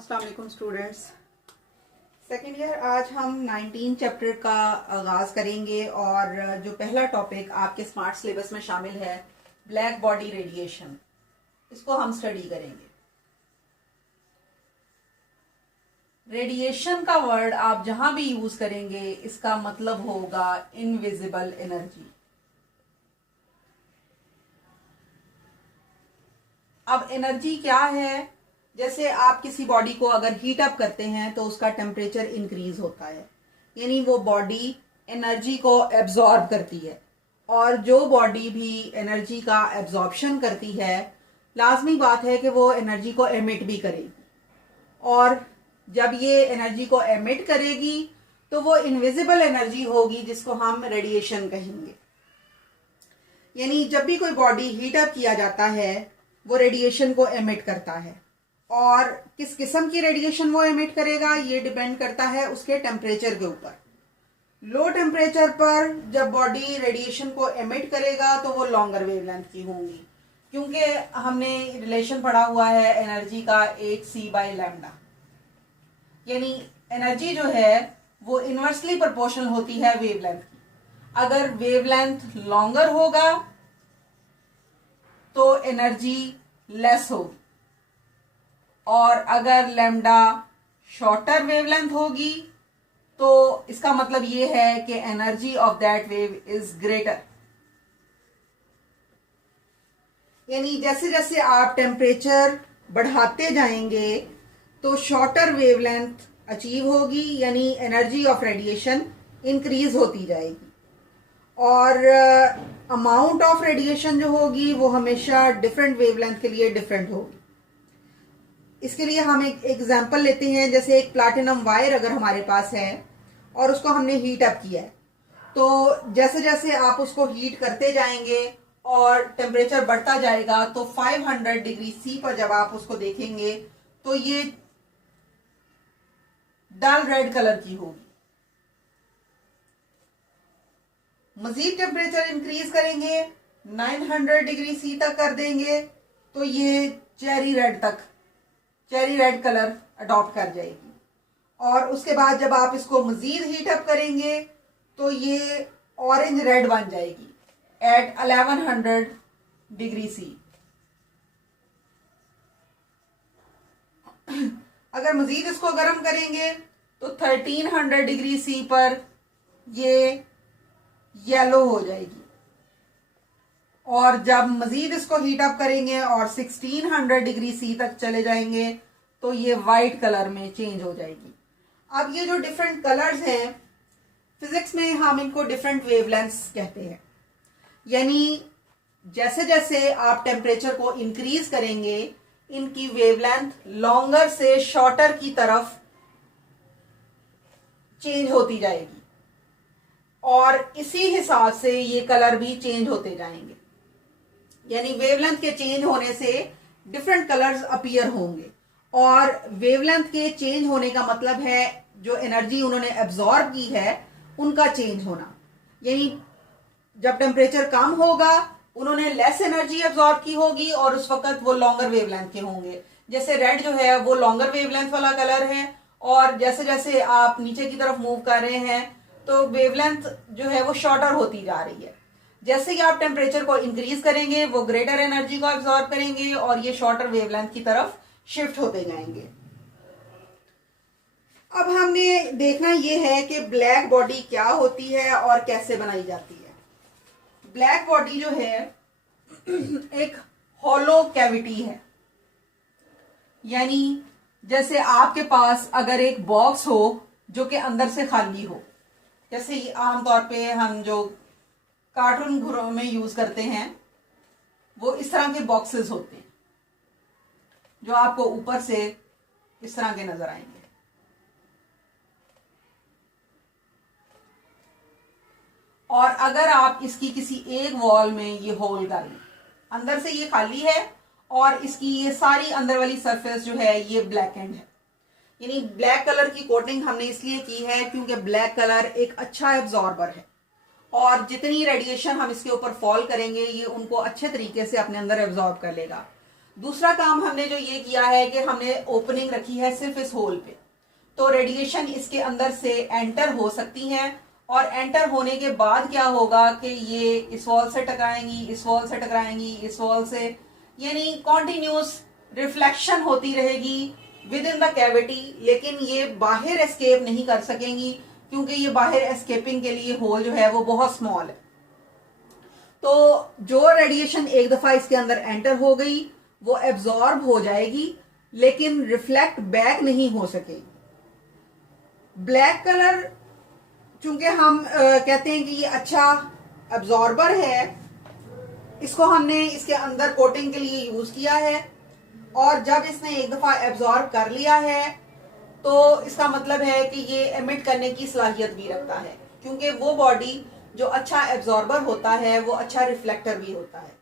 अस्सलाम वालेकुम students. Second year आज हम 19 चैप्टर का आगाज करेंगे और जो पहला टॉपिक आपके स्मार्ट सिलेबस में शामिल है ब्लैक बॉडी रेडिएशन, इसको हम स्टडी करेंगे। रेडिएशन का वर्ड आप जहां भी यूज करेंगे इसका मतलब होगा इनविजिबल एनर्जी। अब एनर्जी क्या है? जैसे आप किसी बॉडी को अगर हीट अप करते हैं तो उसका टेम्परेचर इंक्रीज होता है, यानी वो बॉडी एनर्जी को एब्जॉर्ब करती है। और जो बॉडी भी एनर्जी का एब्जॉर्प्शन करती है, लाजमी बात है कि वो एनर्जी को एमिट भी करेगी। और जब ये एनर्जी को एमिट करेगी तो वो इनविजिबल एनर्जी होगी, जिसको हम रेडिएशन कहेंगे। यानी जब भी कोई बॉडी हीट अप किया जाता है वो रेडिएशन को एमिट करता है। और किस किस्म की रेडिएशन वो एमिट करेगा ये डिपेंड करता है उसके टेम्परेचर के ऊपर। लो टेम्परेचर पर जब बॉडी रेडिएशन को एमिट करेगा तो वो लॉन्गर वेवलेंथ की होंगी, क्योंकि हमने रिलेशन पढ़ा हुआ है एनर्जी का 8c/λ। यानी एनर्जी जो है वो इनवर्सली प्रोपोर्शनल होती है वेवलेंथ की। अगर वेवलेंथ लॉन्गर होगा तो एनर्जी लेस होगी, और अगर लैम्डा शॉर्टर वेवलेंथ होगी तो इसका मतलब ये है कि energy of that wave is greater. यानी जैसे जैसे आप टेम्परेचर बढ़ाते जाएंगे तो शॉर्टर वेवलेंथ अचीव होगी, यानी एनर्जी ऑफ रेडिएशन इंक्रीज होती जाएगी। और अमाउंट ऑफ रेडिएशन जो होगी वो हमेशा डिफरेंट वेवलेंथ के लिए डिफरेंट होगी। इसके लिए हम एक एग्जांपल लेते हैं। जैसे एक प्लैटिनम वायर अगर हमारे पास है और उसको हमने हीट अप किया है, तो जैसे जैसे आप उसको हीट करते जाएंगे और टेम्परेचर बढ़ता जाएगा तो 500 डिग्री सी पर जब आप उसको देखेंगे तो ये डल रेड कलर की होगी। मजीद टेम्परेचर इंक्रीज करेंगे, 900 डिग्री सी तक कर देंगे तो ये चेरी रेड कलर अडॉप्ट कर जाएगी। और उसके बाद जब आप इसको मजीद हीट अप करेंगे तो ये ऑरेंज रेड बन जाएगी एट 1100 डिग्री सी। अगर मजीद इसको गर्म करेंगे तो 1300 डिग्री सी पर ये येलो हो जाएगी। और जब मजीद इसको हीट अप करेंगे और 1600 डिग्री सी तक चले जाएंगे तो ये वाइट कलर में चेंज हो जाएगी। अब ये जो डिफरेंट कलर्स हैं, फिजिक्स में हम इनको डिफरेंट वेवलेंथ्स कहते हैं। यानी जैसे जैसे आप टेम्परेचर को इंक्रीज करेंगे इनकी वेवलेंथ लॉन्गर से शॉर्टर की तरफ चेंज होती जाएगी, और इसी हिसाब से ये कलर भी चेंज होते जाएंगे। यानी वेवलेंथ के चेंज होने से डिफरेंट कलर्स अपीयर होंगे, और वेवलेंथ के चेंज होने का मतलब है जो एनर्जी उन्होंने एब्जॉर्ब की है उनका चेंज होना। यानी जब टेम्परेचर कम होगा उन्होंने लेस एनर्जी एब्जॉर्ब की होगी और उस वक्त वो लॉन्गर वेवलेंथ के होंगे। जैसे रेड जो है वो लॉन्गर वेवलेंथ वाला कलर है, और जैसे जैसे आप नीचे की तरफ मूव कर रहे हैं तो वेवलेंथ जो है वो शॉर्टर होती जा रही है। जैसे ही आप टेम्परेचर को इंक्रीज करेंगे वो ग्रेटर एनर्जी को एब्जॉर्ब करेंगे और ये शॉर्टर वेवलेंथ की तरफ शिफ्ट होते जाएंगे। अब हमने देखना ये है कि ब्लैक बॉडी क्या होती है और कैसे बनाई जाती है। ब्लैक बॉडी जो है एक हॉलो कैविटी है। यानी जैसे आपके पास अगर एक बॉक्स हो जो कि अंदर से खाली हो, जैसे आमतौर पे हम जो कार्टून घरों में यूज करते हैं वो इस तरह के बॉक्सेस होते हैं जो आपको ऊपर से इस तरह के नजर आएंगे। और अगर आप इसकी किसी एक वॉल में ये होल कर लें, अंदर से ये खाली है और इसकी ये सारी अंदर वाली सरफेस जो है ये ब्लैक एंड है। यानी ब्लैक कलर की कोटिंग हमने इसलिए की है क्योंकि ब्लैक कलर एक अच्छा एब्जॉर्बर है, और जितनी रेडिएशन हम इसके ऊपर फॉल करेंगे ये उनको अच्छे तरीके से अपने अंदर एब्जॉर्ब कर लेगा। दूसरा काम हमने जो ये किया है कि हमने ओपनिंग रखी है सिर्फ इस होल पे, तो रेडिएशन इसके अंदर से एंटर हो सकती हैं, और एंटर होने के बाद क्या होगा कि ये इस वॉल से टकराएंगी, इस वॉल से टकराएंगी, इस वॉल से, यानी कॉन्टिन्यूस रिफ्लेक्शन होती रहेगी विद इन द कैविटी, लेकिन ये बाहर एस्केप नहीं कर सकेंगी क्योंकि ये बाहर एस्केपिंग के लिए होल जो है वो बहुत स्मॉल है। तो जो रेडिएशन एक दफा इसके अंदर एंटर हो गई वो एब्जॉर्ब हो जाएगी, लेकिन रिफ्लेक्ट बैक नहीं हो सकेगी। ब्लैक कलर चूंकि हम कहते हैं कि ये अच्छा एब्जॉर्बर है, इसको हमने इसके अंदर कोटिंग के लिए यूज किया है, और जब इसने एक दफा एब्जॉर्ब कर लिया है तो इसका मतलब है कि ये एमिट करने की सलाहियत भी रखता है, क्योंकि वो बॉडी जो अच्छा एब्जॉर्बर होता है वो अच्छा रिफ्लेक्टर भी होता है।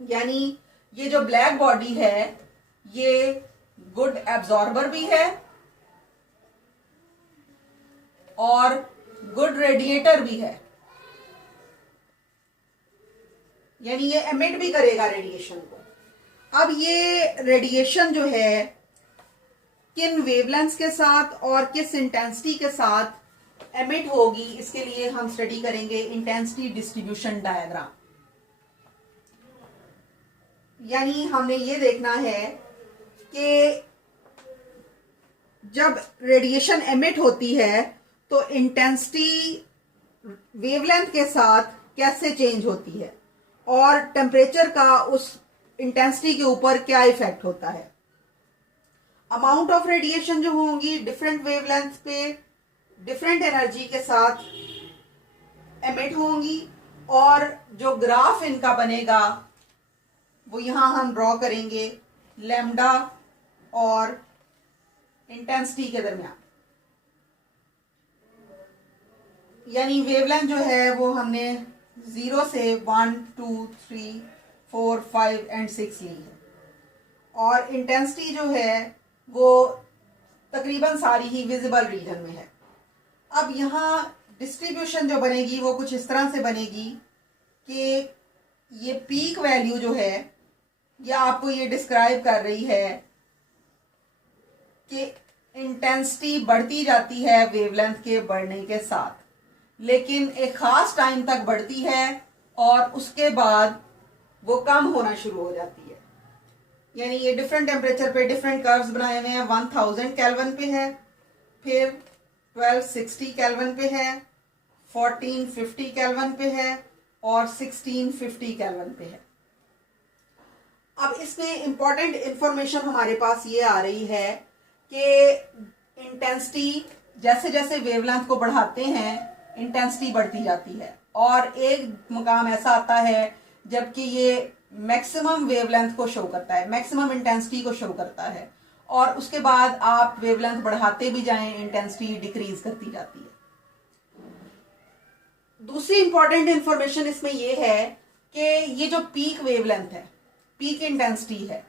यानी ये जो ब्लैक बॉडी है ये गुड एब्जॉर्बर भी है और गुड रेडिएटर भी है, यानी ये एमिट भी करेगा रेडिएशन को। अब ये रेडिएशन जो है किन वेवलेंथ्स के साथ और किस इंटेंसिटी के साथ एमिट होगी, इसके लिए हम स्टडी करेंगे इंटेंसिटी डिस्ट्रीब्यूशन डायग्राम। यानी हमने ये देखना है कि जब रेडिएशन एमिट होती है तो इंटेंसिटी वेवलेंथ के साथ कैसे चेंज होती है और टेम्परेचर का उस इंटेंसिटी के ऊपर क्या इफेक्ट होता है। अमाउंट ऑफ रेडिएशन जो होंगी डिफरेंट वेवलेंथ पे डिफरेंट एनर्जी के साथ एमिट होंगी, और जो ग्राफ इनका बनेगा वो यहां हम ड्रॉ करेंगे लैम्डा और इंटेंसिटी के दरमियान। यानी वेवलेंथ जो है वो हमने 0 से 1, 2, 3, 4, 5 एंड 6 ली है, और इंटेंसिटी जो है वो तकरीबन सारी ही विजिबल रीजन में है। अब यहाँ डिस्ट्रीब्यूशन जो बनेगी वो कुछ इस तरह से बनेगी कि ये पीक वैल्यू जो है या आपको ये डिस्क्राइब कर रही है कि इंटेंसिटी बढ़ती जाती है वेवलेंथ के बढ़ने के साथ, लेकिन एक खास टाइम तक बढ़ती है और उसके बाद वो कम होना शुरू हो जाती है। यानी ये डिफरेंट टेम्परेचर पे डिफरेंट कर्व्स बनाए हुए हैं। 1000 केल्विन पे है, फिर 1260 केल्विन पे है, 1450 केल्विन पे है और 1650 केल्विन पे है। अब इसमें इंपॉर्टेंट इंफॉर्मेशन हमारे पास ये आ रही है कि इंटेंसिटी जैसे जैसे वेवलेंथ को बढ़ाते हैं इंटेंसिटी बढ़ती जाती है, और एक मकाम ऐसा आता है जबकि ये मैक्सिमम वेवलेंथ को शो करता है, मैक्सिमम इंटेंसिटी को शो करता है, और उसके बाद आप वेवलेंथ बढ़ाते भी जाएं इंटेंसिटी डिक्रीज करती जाती है। दूसरी इंपॉर्टेंट इंफॉर्मेशन इसमें यह है कि ये जो पीक वेवलेंथ है, पीक इंटेंसिटी है,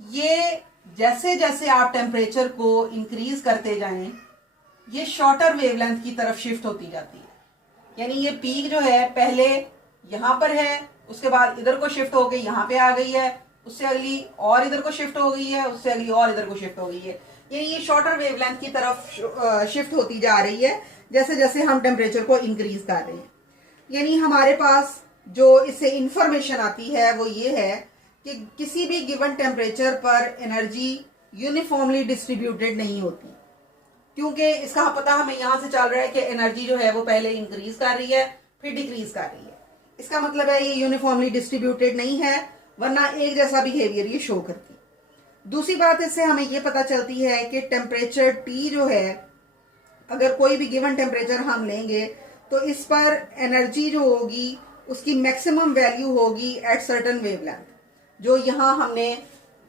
ये जैसे जैसे आप टेम्परेचर को इंक्रीज करते जाएं ये शॉर्टर वेवलेंथ की तरफ शिफ्ट होती जाती है। यानी ये पीक जो है पहले यहां पर है, उसके बाद इधर को शिफ्ट हो गई यहां पे आ गई है, उससे अगली और इधर को शिफ्ट हो गई है, उससे अगली और इधर को शिफ्ट हो गई है। यानी ये शॉर्टर वेवलेंथ की तरफ शिफ्ट होती जा रही है जैसे जैसे हम टेम्परेचर को इंक्रीज कर रहे हैं। यानी हमारे पास जो इससे इंफॉर्मेशन आती है वो ये है कि किसी भी गिवन टेम्परेचर पर एनर्जी यूनिफॉर्मली डिस्ट्रीब्यूटेड नहीं होती, क्योंकि इसका पता हमें यहां से चल रहा है कि एनर्जी जो है वो पहले इंक्रीज कर रही है फिर डिक्रीज कर रही है। इसका मतलब है ये यूनिफॉर्मली डिस्ट्रीब्यूटेड नहीं है, वरना एक जैसा बिहेवियर ये शो करती। दूसरी बात इससे हमें ये पता चलती है कि टेम्परेचर T जो है, अगर कोई भी गिवन टेम्परेचर हम लेंगे तो इस पर एनर्जी जो होगी उसकी मैक्सिमम वैल्यू होगी एट सर्टेन वेवलेंथ, जो यहां हमने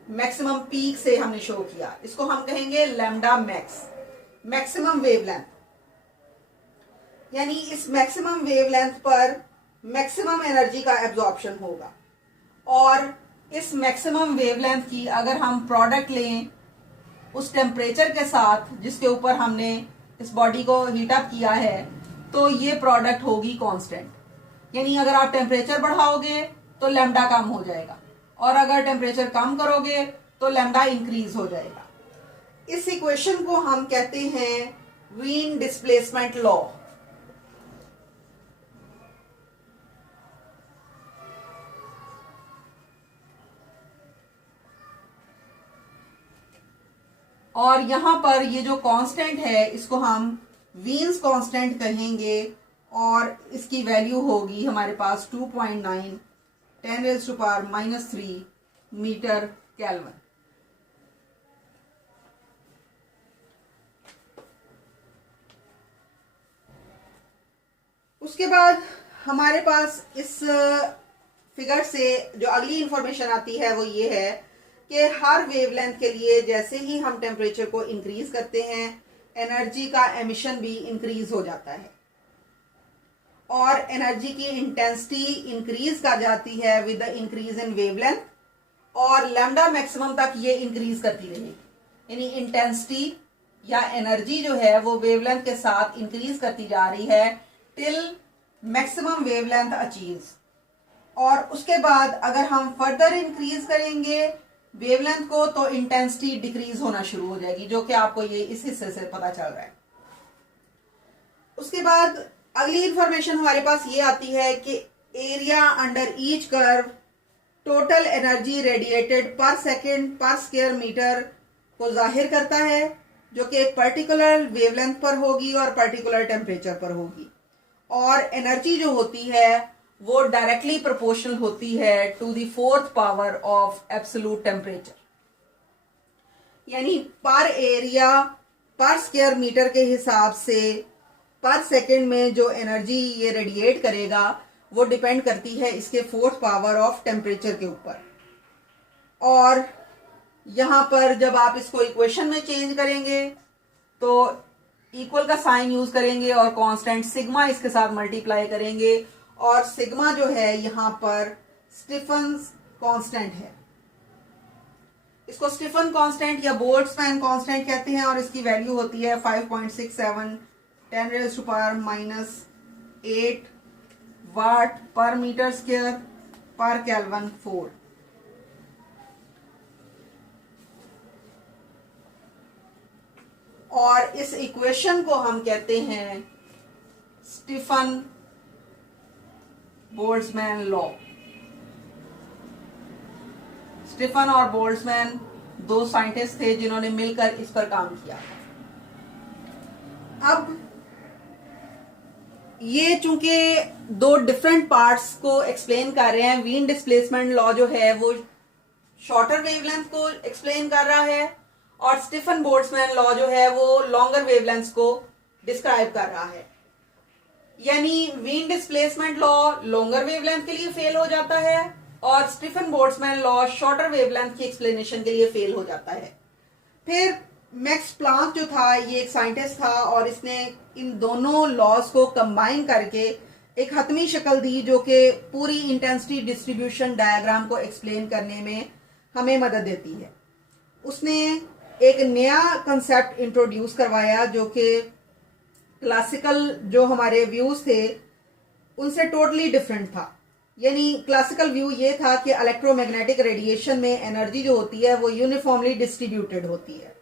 मैक्सिमम पीक से हमने शो किया। इसको हम कहेंगे लैम्डा मैक्स, मैक्सिमम वेवलेंथ। यानी इस मैक्सिमम वेवलेंथ पर मैक्सिमम एनर्जी का एब्जॉर्प्शन होगा, और इस मैक्सिमम वेवलेंथ की अगर हम प्रोडक्ट लें उस टेम्परेचर के साथ जिसके ऊपर हमने इस बॉडी को हीट अप किया है, तो ये प्रोडक्ट होगी कांस्टेंट। यानी अगर आप टेम्परेचर बढ़ाओगे तो लैम्डा कम हो जाएगा, और अगर टेम्परेचर कम करोगे तो लैम्डा इंक्रीज हो जाएगा। इस इक्वेशन को हम कहते हैं वीन डिस्प्लेसमेंट लॉ। और यहां पर ये जो कांस्टेंट है इसको हम वीन्स कांस्टेंट कहेंगे और इसकी वैल्यू होगी हमारे पास 2.9 10⁻³ मीटर केल्विन। उसके बाद हमारे पास इस फिगर से जो अगली इंफॉर्मेशन आती है वो ये है कि हर वेवलेंथ के लिए जैसे ही हम टेम्परेचर को इंक्रीज करते हैं एनर्जी का एमिशन भी इंक्रीज हो जाता है और एनर्जी की इंटेंसिटी इंक्रीज कर जाती है with the increase in wavelength और लैम्डा मैक्सिमम तक ये इंक्रीज करती रहेगी। यानी इंटेंसिटी या एनर्जी जो है वो वेवलेंथ के साथ इंक्रीज करती जा रही है टिल मैक्सिमम वेवलेंथ अचीव्स। और उसके बाद अगर हम फर्दर इंक्रीज करेंगे वेवलेंथ को तो इंटेंसिटी डिक्रीज होना शुरू हो जाएगी, जो कि आपको ये इस हिस्से से पता चल रहा है। उसके बाद अगली इंफॉर्मेशन हमारे पास ये आती है कि area under each curve total energy radiated पर सेकेंड पर स्क्वायर मीटर को जाहिर करता है, जो कि एक पर्टिकुलर वेवलेंथ पर होगी और पर्टिकुलर टेम्परेचर पर होगी। और एनर्जी जो होती है वो डायरेक्टली प्रोपोर्शनल होती है to the 4th power of absolute temperature. यानी पर एरिया पर स्क्वायर मीटर के हिसाब से पर सेकेंड में जो एनर्जी ये रेडिएट करेगा वो डिपेंड करती है इसके 4th पावर ऑफ टेम्परेचर के ऊपर। और यहां पर जब आप इसको इक्वेशन में चेंज करेंगे तो इक्वल का साइन यूज करेंगे और कांस्टेंट सिग्मा इसके साथ मल्टीप्लाई करेंगे और सिग्मा जो है यहां पर स्टीफन्स कांस्टेंट है। इसको स्टीफन कांस्टेंट या बोल्ट्जमैन कांस्टेंट कहते हैं और इसकी वैल्यू होती है 5.67 10⁻⁸ वाट पर मीटर स्क्वायर पर केल्विन 4। और इस इक्वेशन को हम कहते हैं स्टीफन बोल्ट्जमैन लॉ। स्टीफन और बोल्ट्जमैन दो साइंटिस्ट थे जिन्होंने मिलकर इस पर काम किया। अब ये चूंकि दो डिफरेंट पार्ट्स को एक्सप्लेन कर रहे हैं, वीन डिस्प्लेसमेंट लॉ जो है वो शॉर्टर वेवलेंथ को एक्सप्लेन कर रहा है और स्टीफन बोल्ट्जमैन लॉ जो है वो लॉन्गर वेवलेंथ को डिस्क्राइब कर रहा है। यानी Wien displacement law longer wavelength के लिए फेल हो जाता है और Stefan Boltzmann law shorter wavelength की एक्सप्लेनेशन के लिए फेल हो जाता है। फिर मैक्स प्लांक जो था ये एक साइंटिस्ट था और इसने इन दोनों लॉज को कंबाइन करके एक हतमी शक्ल दी जो कि पूरी इंटेंसिटी डिस्ट्रीब्यूशन डायग्राम को एक्सप्लेन करने में हमें मदद देती है। उसने एक नया कंसेप्ट इंट्रोड्यूस करवाया जो कि क्लासिकल जो हमारे व्यूज थे उनसे टोटली डिफरेंट था। यानी क्लासिकल व्यू ये था कि इलेक्ट्रोमैग्नेटिक रेडिएशन में एनर्जी जो होती है वो यूनिफॉर्मली डिस्ट्रीब्यूटेड होती है,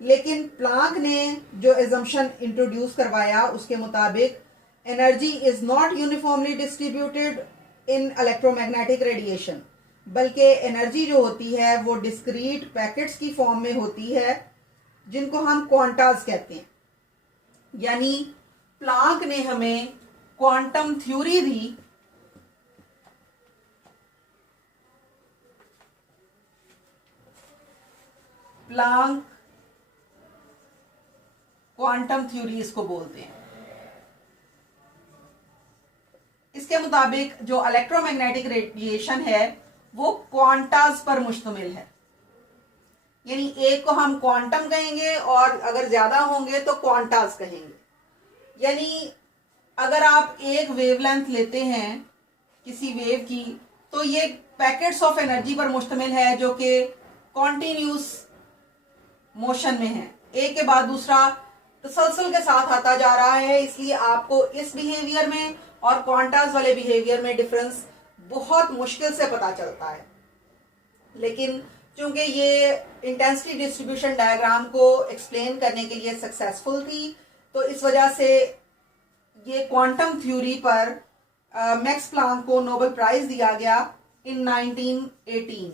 लेकिन प्लांक ने जो एजम्पशन इंट्रोड्यूस करवाया उसके मुताबिक energy is not uniformly distributed in electromagnetic radiation, बल्कि एनर्जी जो होती है वो डिस्क्रीट पैकेट्स की फॉर्म में होती है जिनको हम क्वांटाज कहते हैं। यानी प्लांक ने हमें क्वांटम थ्योरी दी प्लांक क्वांटम थ्योरी इसको बोलते हैं। इसके मुताबिक जो इलेक्ट्रोमैग्नेटिक रेडिएशन है वो क्वांटाज पर मुश्तमिल है। यानी एक को हम क्वांटम कहेंगे और अगर ज्यादा होंगे तो क्वांटाज कहेंगे। यानी अगर आप एक वेवलेंथ लेते हैं किसी वेव की तो ये पैकेट्स ऑफ एनर्जी पर मुश्तमिल है जो कि कॉन्टिन्यूस मोशन में है, एक के बाद दूसरा तसलसल के साथ आता जा रहा है। इसलिए आपको इस बिहेवियर में और क्वांटाज वाले बिहेवियर में डिफरेंस बहुत मुश्किल से पता चलता है। लेकिन चूंकि ये इंटेंसिटी डिस्ट्रीब्यूशन डायग्राम को एक्सप्लेन करने के लिए सक्सेसफुल थी, तो इस वजह से ये क्वांटम थ्योरी पर मैक्स प्लांक को नोबेल प्राइज दिया गया इन 1918।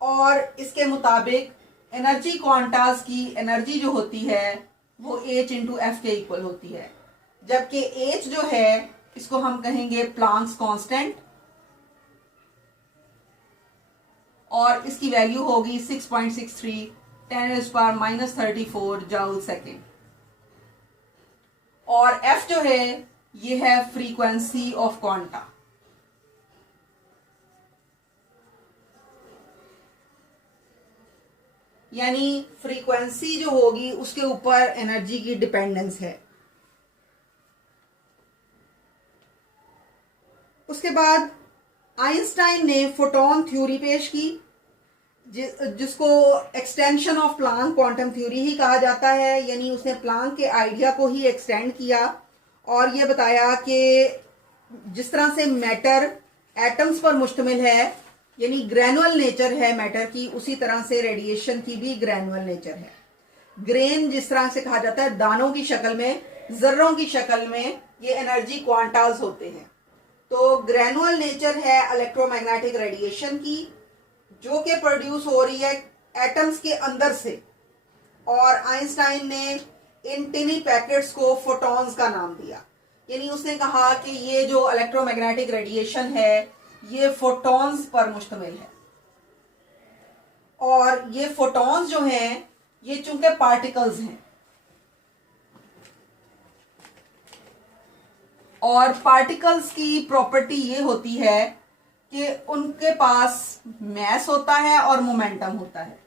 और इसके मुताबिक एनर्जी क्वांटास की एनर्जी जो होती है वो h इंटू एफ के इक्वल होती है, जबकि h जो है इसको हम कहेंगे प्लांक्स कांस्टेंट और इसकी वैल्यू होगी 6.63 10⁻⁻34 जूल सेकेंड। और f जो है ये है फ्रीक्वेंसी ऑफ क्वांटा। यानी फ्रीक्वेंसी जो होगी उसके ऊपर एनर्जी की डिपेंडेंस है। उसके बाद आइंस्टाइन ने फोटोन थ्योरी पेश की, जिसको extension of Planck quantum theory ही कहा जाता है। यानी उसने प्लांक के आइडिया को ही एक्सटेंड किया और ये बताया कि जिस तरह से मैटर एटम्स पर मुश्तमिल है, यानी ग्रैनुअल नेचर है मैटर की, उसी तरह से रेडिएशन की भी ग्रैनुअल नेचर है। ग्रेन जिस तरह से कहा जाता है दानों की शक्ल में, जर्रों की शक्ल में ये एनर्जी क्वांटास होते हैं। तो ग्रैनुअल नेचर है इलेक्ट्रोमैग्नेटिक रेडिएशन की, जो कि प्रोड्यूस हो रही है एटम्स के अंदर से। और आइंस्टाइन ने इन टिनी पैकेट्स को फोटॉन्स का नाम दिया। यानी उसने कहा कि ये जो इलेक्ट्रोमैग्नेटिक रेडिएशन है ये फोटॉन्स पर मुश्तमिल है। और ये फोटॉन्स जो हैं ये चूंकि पार्टिकल्स हैं, और पार्टिकल्स की प्रॉपर्टी ये होती है कि उनके पास मैस होता है और मोमेंटम होता है।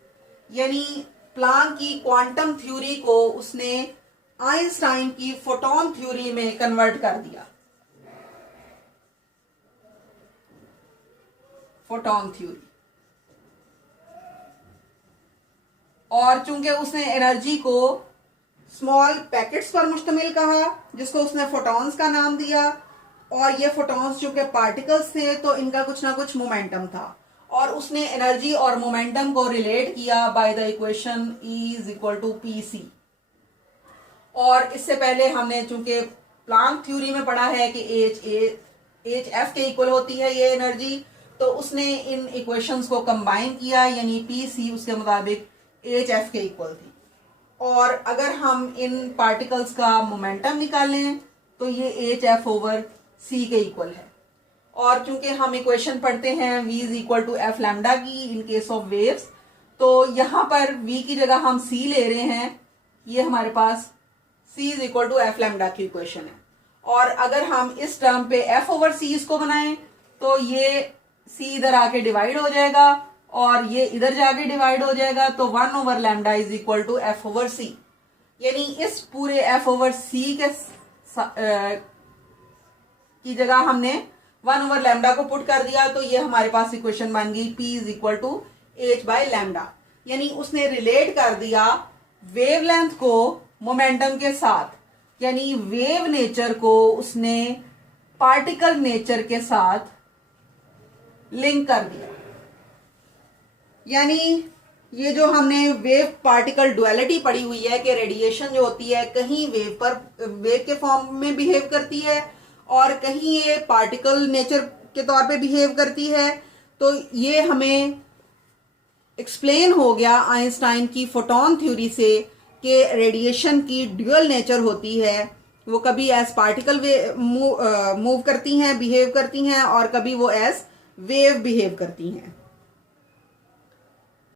यानी प्लांक की क्वांटम थ्योरी को उसने आइंस्टाइन की फोटोन थ्योरी में कन्वर्ट कर दिया, फोटोन थ्योरी। और चूंकि उसने एनर्जी को स्मॉल पैकेट्स पर मुश्तमिल कहा, जिसको उसने फोटॉन्स का नाम दिया, और ये फोटॉन्स चूंकि पार्टिकल्स थे तो इनका कुछ ना कुछ मोमेंटम था, और उसने एनर्जी और मोमेंटम को रिलेट किया by the equation E is equal to PC। और इससे पहले हमने चूंकि प्लांक थ्योरी में पढ़ा है कि H F के इक्वल होती है ये एनर्जी, तो उसने इन इक्वेशंस को कंबाइन किया, यानी PC उसके मुताबिक H F के इक्वल थी। और अगर हम इन पार्टिकल्स का मोमेंटम निकालें तो ये H F ओवर C के इक्वल है। और चूंकि हम इक्वेशन पढ़ते हैं V is equal to F lambda की इन केस ऑफ वेव्स, तो यहां पर V की जगह हम C ले रहे हैं। ये हमारे पास C is equal to F lambda की इक्वेशन है। और अगर हम इस टर्म पे F ओवर C इसको बनाएं तो ये C इधर आके डिवाइड हो जाएगा और ये इधर जाके डिवाइड हो जाएगा, तो 1 over lambda is equal to F over C। यानी इस पूरे F ओवर C के की जगह हमने 1 ओवर लैम्डा को पुट कर दिया, तो ये हमारे पास इक्वेशन बन गई P is equal to H by lambda. यानी उसने रिलेट कर दिया वेवलेंथ को मोमेंटम के साथ, यानी वेव नेचर को उसने पार्टिकल नेचर के साथ लिंक कर दिया। यानी ये जो हमने वेव पार्टिकल डुअलिटी पढ़ी हुई है कि रेडिएशन जो होती है कहीं वेव के फॉर्म में बिहेव करती है और कहीं ये पार्टिकल नेचर के तौर पे बिहेव करती है, तो ये हमें एक्सप्लेन हो गया आइंस्टाइन की फोटोन थ्योरी से कि रेडिएशन की ड्यूअल नेचर होती है। वो कभी एज पार्टिकल मूव करती हैं, बिहेव करती हैं, और कभी वो एज वेव बिहेव करती हैं।